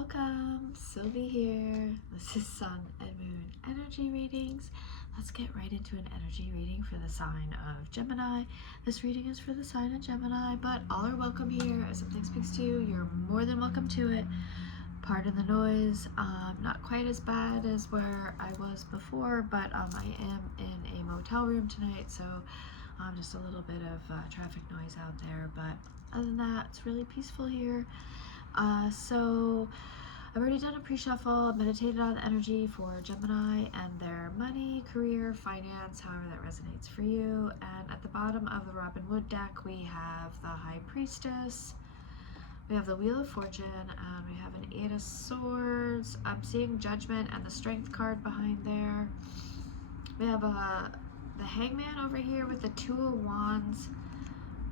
welcome. Sylvie here. This is Sun and Moon energy readings. Let's get right into an energy reading for the sign of Gemini. This reading is for the sign of Gemini, but all are welcome here. If something speaks to you, you're more than welcome to it. Pardon the noise. Not quite as bad as where I was before, but I am in a motel room tonight, so just a little bit of traffic noise out there. But other than that, it's really peaceful here. So I've already done a pre-shuffle, meditated on the energy for Gemini and their money, career, finance, however that resonates for you. And at the bottom of the Robin Wood deck, we have the High Priestess, we have the Wheel of Fortune, and we have an Eight of Swords. I'm seeing Judgment and the Strength card behind there. We have the Hangman over here with the Two of Wands,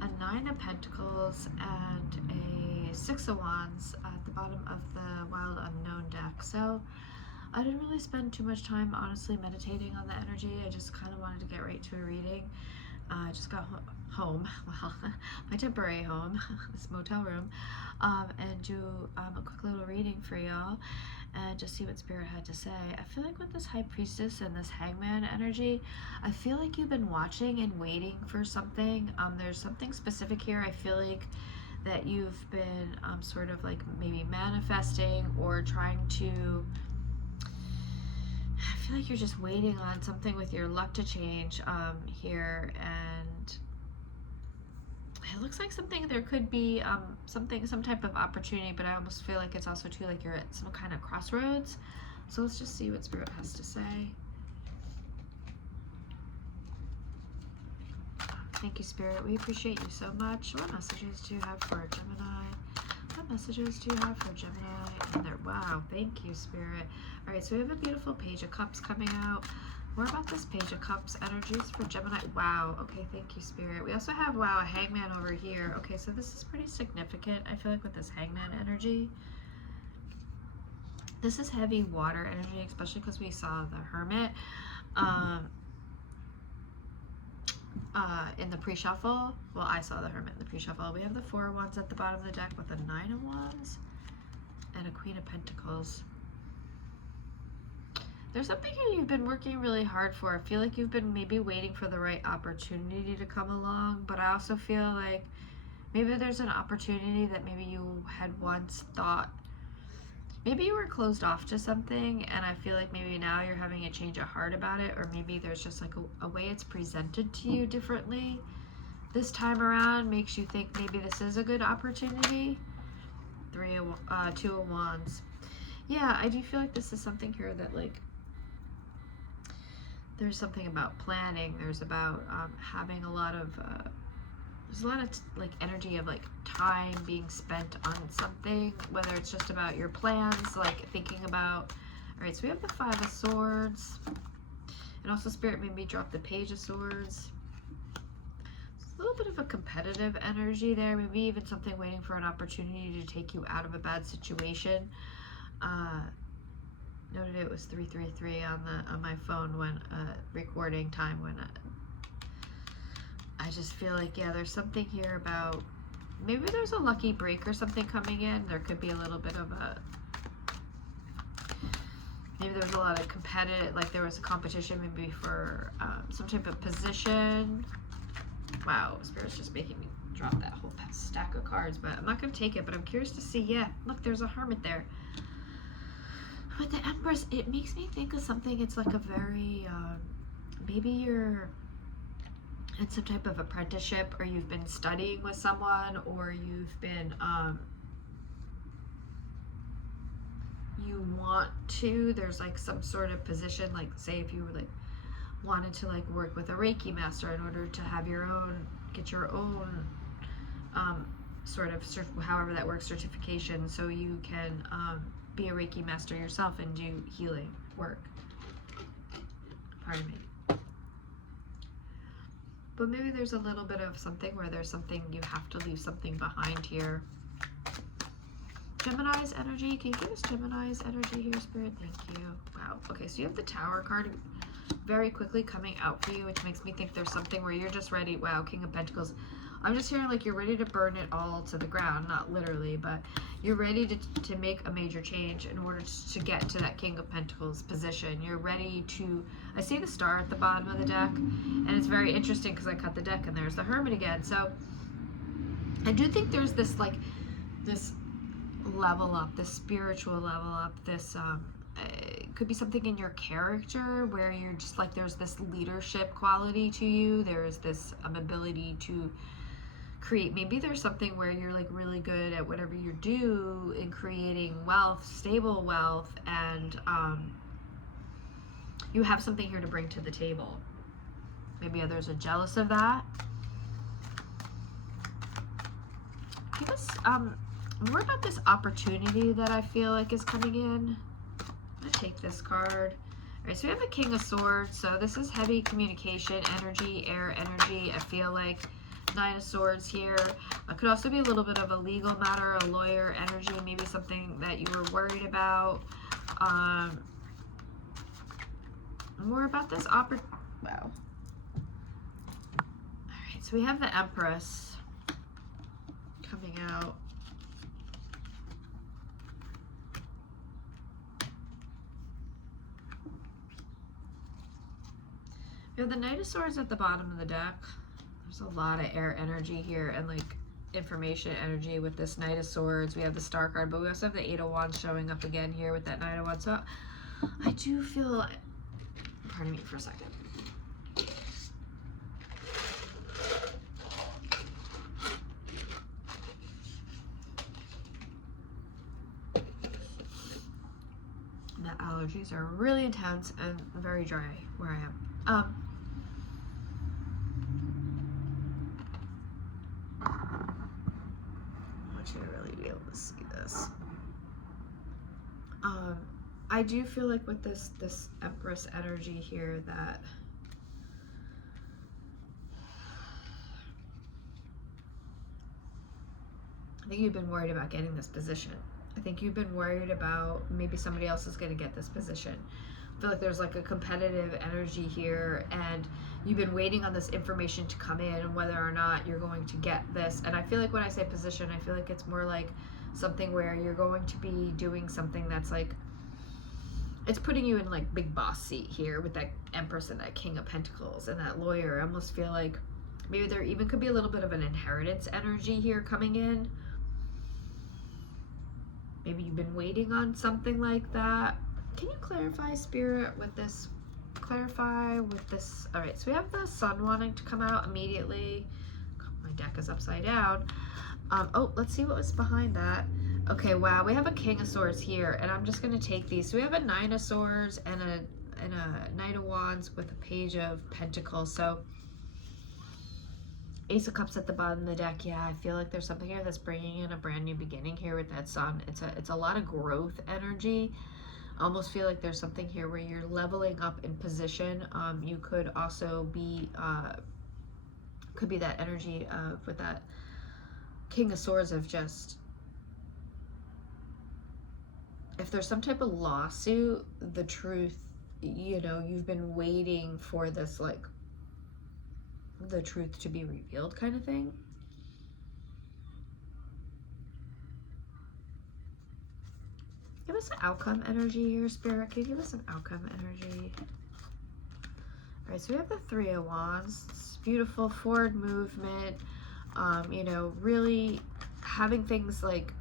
a Nine of Pentacles, and a Six of Wands at the bottom of the Wild Unknown deck. So I didn't really spend too much time honestly meditating on the energy. I just kind of wanted to get right to a reading. I just got home, well, my temporary home, this motel room, and do a quick little reading for y'all and just see what Spirit had to say. I feel like with this High Priestess and this Hangman energy, I feel like you've been watching and waiting for something. There's something specific here. I feel like that you've been sort of like maybe manifesting or trying to, I feel like you're just waiting on something with your luck to change here, and it looks like something, there could be some type of opportunity, but I almost feel like it's also too like you're at some kind of crossroads. So let's just see what Spirit has to say. Thank you, Spirit. We appreciate you so much. What messages do you have for Gemini? What messages do you have for Gemini? And there, wow, thank you, Spirit. All right, so we have a beautiful Page of Cups coming out. More about this Page of Cups energies for Gemini. Wow, okay, thank you, Spirit. We also have, wow, a Hangman over here. Okay, so this is pretty significant, I feel like, with this Hangman energy. This is heavy water energy, especially because we saw the Hermit in the pre-shuffle. Well, I saw the Hermit in the pre-shuffle. We have the Four of Wands at the bottom of the deck with a Nine of Wands and a Queen of Pentacles. There's something here you've been working really hard for. I feel like you've been maybe waiting for the right opportunity to come along, but I also feel like maybe there's an opportunity that maybe you had once thought, maybe you were closed off to something, and I feel like maybe now you're having a change of heart about it, or maybe there's just like a way it's presented to you differently this time around makes you think maybe this is a good opportunity. Two of Wands. Yeah, I do feel like this is something here that like there's something about planning. There's about having a lot of there's a lot of like energy of like time being spent on something, whether it's just about your plans, like thinking about. All right, so we have the Five of Swords, and also Spirit made me drop the Page of Swords. A little bit of a competitive energy there, maybe even something waiting for an opportunity to take you out of a bad situation. Noted it was 333 on my phone when recording time, when I just feel like, yeah, there's something here about maybe there's a lucky break or something coming in. There could be a little bit of a, maybe there was a lot of competitive, like there was a competition maybe for some type of position. Wow, Spirit's just making me drop that whole stack of cards, but I'm not going to take it, but I'm curious to see. Yeah, look, there's a Hermit there. With the Empress, it makes me think of something, it's like a very, maybe you're in some type of apprenticeship, or you've been studying with someone, or you've been, you want to, there's like some sort of position, like say if you were like, wanted to like work with a Reiki master in order to have your own, get your own sort of, however that works, certification, so you can be a Reiki master yourself and do healing work. Pardon me. But maybe there's a little bit of something where there's something, you have to leave something behind here. Gemini's energy. Can you give us Gemini's energy here, Spirit? Thank you. Wow. Okay, so you have the Tower card. very quickly coming out for you, which makes me think there's something where you're just ready. Wow, King of Pentacles. I'm just hearing like you're ready to burn it all to the ground, not literally, but you're ready to make a major change in order to get to that King of Pentacles position. You're ready to, I see the Star at the bottom of the deck, and it's very interesting because I cut the deck and there's the Hermit again. So I do think there's this like, this level up, this spiritual level up, this, it could be something in your character where you're just like, there's this leadership quality to you. There's this ability to create. Maybe there's something where you're like really good at whatever you do in creating wealth, stable wealth, and you have something here to bring to the table. Maybe others are jealous of that. Give us more about this opportunity that I feel like is coming in. I'm gonna take this card. All right, so we have the King of Swords. So this is heavy communication energy, air energy. I feel like Nine of Swords here. It could also be a little bit of a legal matter, a lawyer energy, maybe something that you were worried about. More about this wow. All right, so we have the Empress coming out. We have the Knight of Swords at the bottom of the deck. There's a lot of air energy here and like information energy with this Knight of Swords. We have the Star card, but we also have the Eight of Wands showing up again here with that Knight of Wands. So I do feel, pardon me for a second. The allergies are really intense and very dry where I am. See this. I do feel like with this Empress energy here that I think you've been worried about getting this position. I think you've been worried about maybe somebody else is going to get this position. I feel like there's like a competitive energy here, and you've been waiting on this information to come in and whether or not you're going to get this. And I feel like when I say position, I feel like it's more like something where you're going to be doing something that's like, it's putting you in like big boss seat here with that Empress and that King of Pentacles and that lawyer. I almost feel like maybe there even could be a little bit of an inheritance energy here coming in. Maybe you've been waiting on something like that. Can you clarify, Spirit, with this? Clarify with this. All right, so we have the Sun wanting to come out immediately. My deck is upside down. Oh, let's see what was behind that. Okay, wow, we have a King of Swords here, and I'm just going to take these. So we have a Nine of Swords and a Knight of Wands with a Page of Pentacles. So Ace of Cups at the bottom of the deck. Yeah, I feel like there's something here that's bringing in a brand new beginning here with that Sun. It's a lot of growth energy. I almost feel like there's something here where you're leveling up in position. You could also be, could be that energy of with that King of Swords of just, if there's some type of lawsuit, the truth, you know, you've been waiting for this, like, the truth to be revealed kind of thing. Give us an outcome energy here, Spirit. Can you give us some outcome energy? All right, so we have the Three of Wands. It's beautiful forward movement. You know, really having things like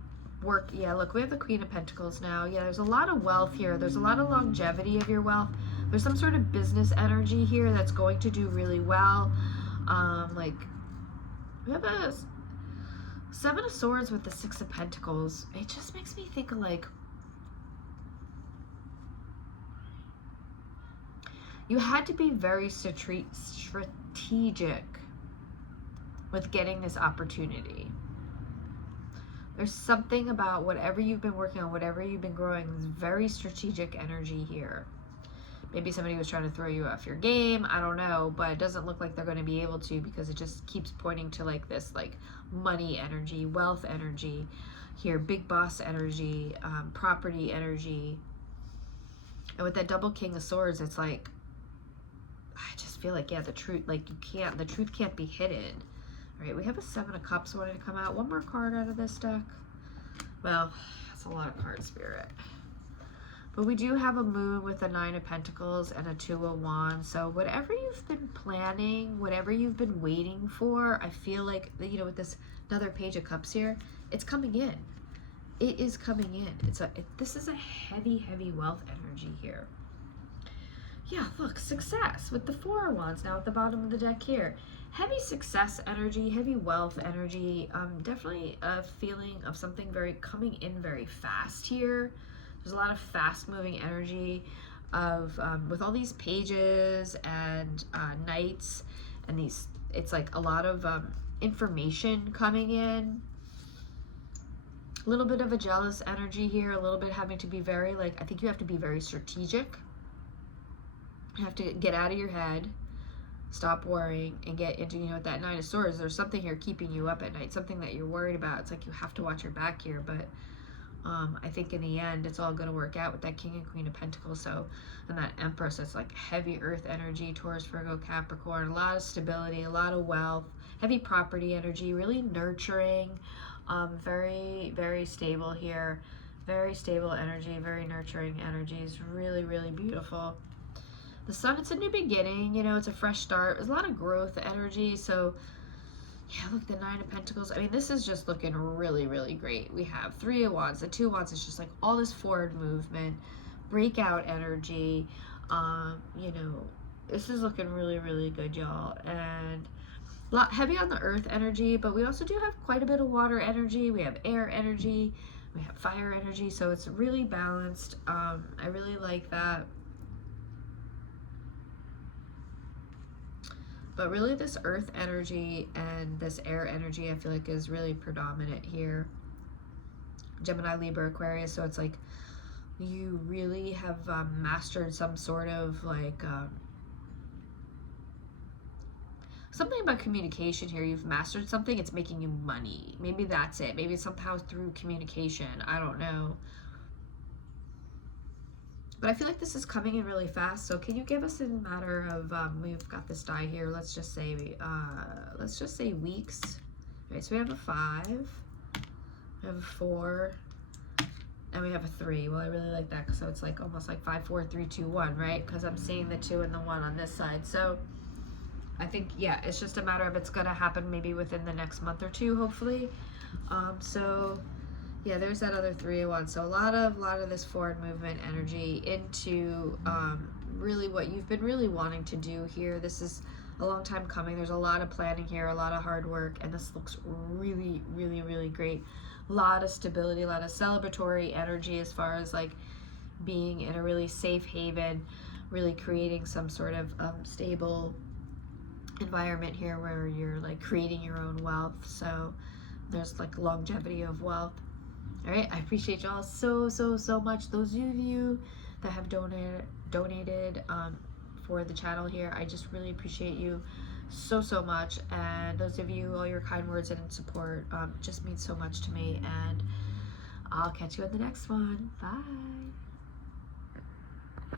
work. Yeah, look, we have the Queen of Pentacles now. Yeah, there's a lot of wealth here. There's a lot of longevity of your wealth. There's some sort of business energy here that's going to do really well. Like, we have a Seven of Swords with the Six of Pentacles. It just makes me think of like, you had to be very strategic with getting this opportunity. There's something about whatever you've been working on, whatever you've been growing, there's very strategic energy here. Maybe somebody was trying to throw you off your game. I don't know, but it doesn't look like they're going to be able to, because it just keeps pointing to like this, like money energy, wealth energy here, big boss energy, property energy. And with that double King of Swords, it's like I just feel like, yeah, the truth, like the truth can't be hidden. All right, we have a 7 of Cups wanting to come out. One more card out of this deck. Well, that's a lot of card spirit. But we do have a Moon with a 9 of Pentacles and a 2 of Wands. So whatever you've been planning, whatever you've been waiting for, I feel like, you know, with this another Page of Cups here, it's coming in. It is coming in. This is a heavy, heavy wealth energy here. Yeah, look, success with the 4 of Wands now at the bottom of the deck here. Heavy success energy, heavy wealth energy. Definitely a feeling of something very coming in very fast here. There's a lot of fast moving energy of with all these pages and knights and these, it's like a lot of information coming in. A little bit of a jealous energy here, a little bit having to be very, like, I think you have to be very strategic. You have to get out of your head, stop worrying, and get into, you know, with that 9 of Swords, there's something here keeping you up at night, something that you're worried about. It's like you have to watch your back here, but I think in the end, it's all going to work out with that King and Queen of Pentacles. So, and that Empress, it's like heavy earth energy, Taurus, Virgo, Capricorn, a lot of stability, a lot of wealth, heavy property energy, really nurturing, very, very stable here, very stable energy, very nurturing energies, really, really beautiful. The Sun, it's a new beginning, you know, it's a fresh start. There's a lot of growth energy. So, yeah, look, the 9 of Pentacles. I mean, this is just looking really, really great. We have 3 of Wands. The 2 of Wands is just like all this forward movement, breakout energy. You know, this is looking really, really good, y'all. And a lot heavy on the earth energy, but we also do have quite a bit of water energy. We have air energy. We have fire energy. So it's really balanced. I really like that. But really this earth energy and this air energy, I feel like, is really predominant here. Gemini, Libra, Aquarius. So it's like you really have mastered some sort of like something about communication here. You've mastered something. It's making you money. Maybe that's it. Maybe it's somehow through communication. I don't know. But I feel like this is coming in really fast. So can you give us a matter of, we've got this die here. Let's just say weeks. All right, so we have a 5, we have a 4, and we have a 3. Well, I really like that because so it's like almost like 5, 4, 3, 2, 1, right? Because I'm seeing the 2 and the 1 on this side. So I think, yeah, it's just a matter of it's going to happen maybe within the next month or 2, hopefully. So yeah, there's that other 3 of Wands. So a lot of this forward movement energy into really what you've been really wanting to do here. This is a long time coming. There's a lot of planning here, a lot of hard work, and this looks really, really, really great. A lot of stability, a lot of celebratory energy as far as like being in a really safe haven, really creating some sort of stable environment here where you're like creating your own wealth. So there's like longevity of wealth. All right, I appreciate y'all so much. Those of you that have donated for the channel here, I just really appreciate you so much. And those of you, all your kind words and support just means so much to me. And I'll catch you in the next one. Bye.